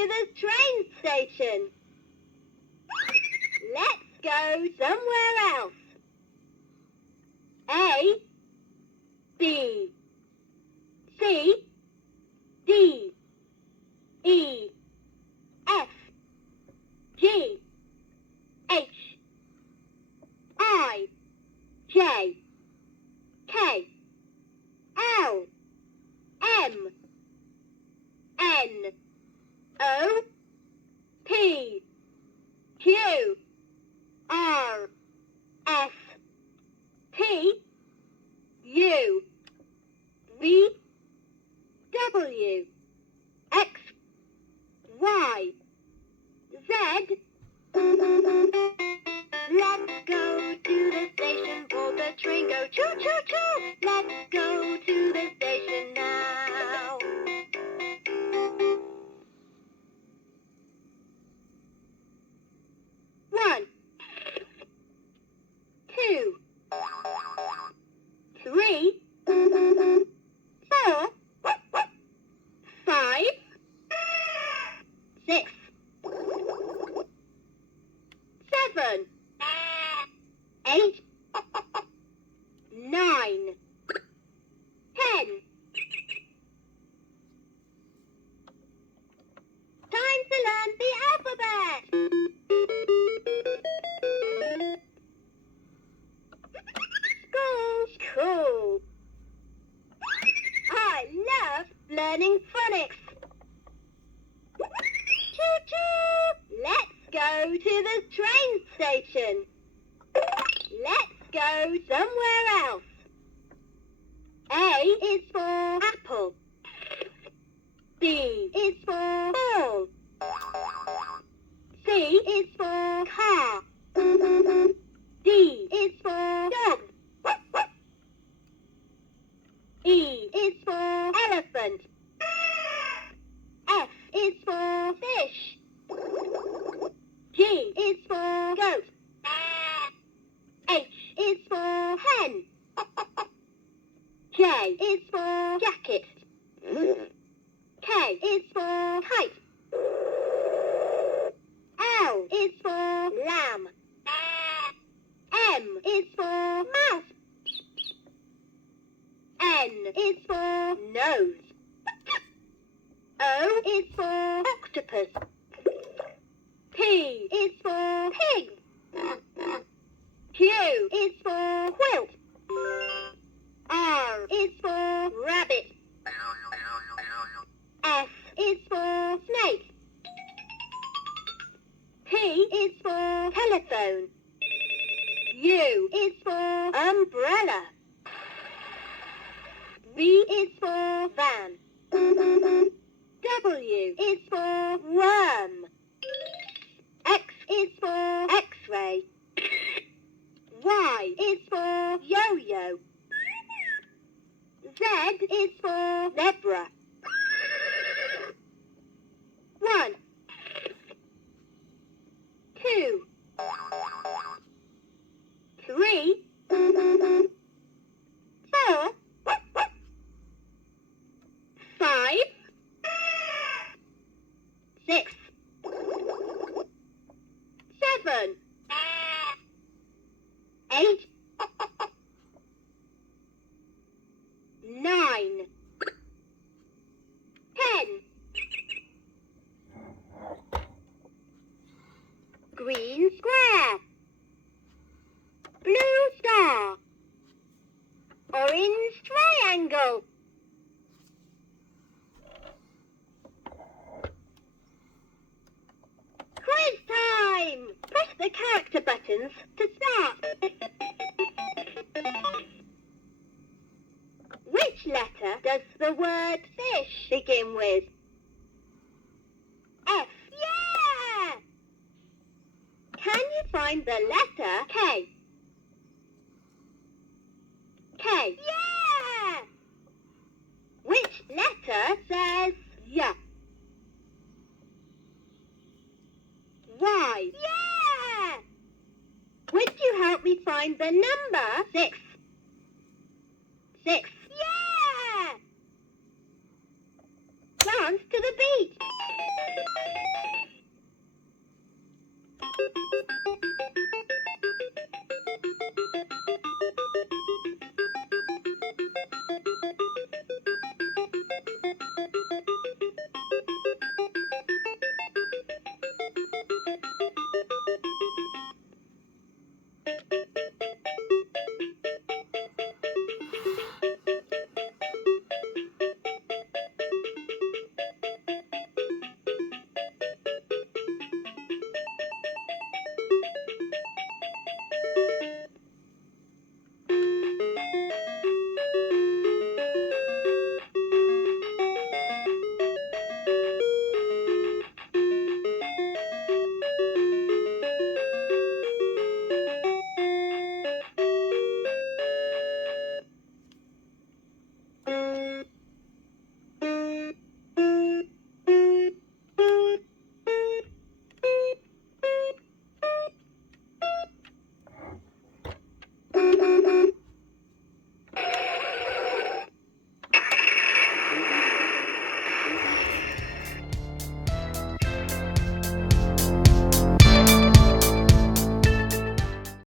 to the train station. Let's go somewhere else. A, B, C, D, E, F, G, H, I, J, K, L, M, N, O, P, Q, R, S, T, U, V, W, X, Y, Z. Let's go to the station for the train go choo-choo-choo. Let's go to the station now. One, two, three, 4, 5, 6, 7, 8, 9, 10. Time to learn the alphabet. School. I love learning phonics. Choo-choo! Let's go to the train station. Let's go somewhere else. A is for apple. B is for ball. C is for car. D is for dog. E is for elephant. F is for fish. G is for goat. H is for hen. J is for jacket. K is for kite. L is for lamb. M is for mouse. N is for nose. O is for octopus. P is for pig. Q is for quilt. R is for rabbit. S is for snake. T is for telephone. U is for umbrella. V is for van. W is for worm. X is for X-ray. Y is for yo-yo. Z is for zebra. 1, 2, 3, 4, 5, 6, 7, 8, 9, 10. Green square. Blue star. Orange triangle. Quiz time! Press the character buttons to start. Which letter does the word fish begin with? F. Yeah! Can you find the letter K? K. Yeah! Which letter says yeah? Y. Yeah! Would you help me find the number 6? 6. Yeah! Dance to the beat.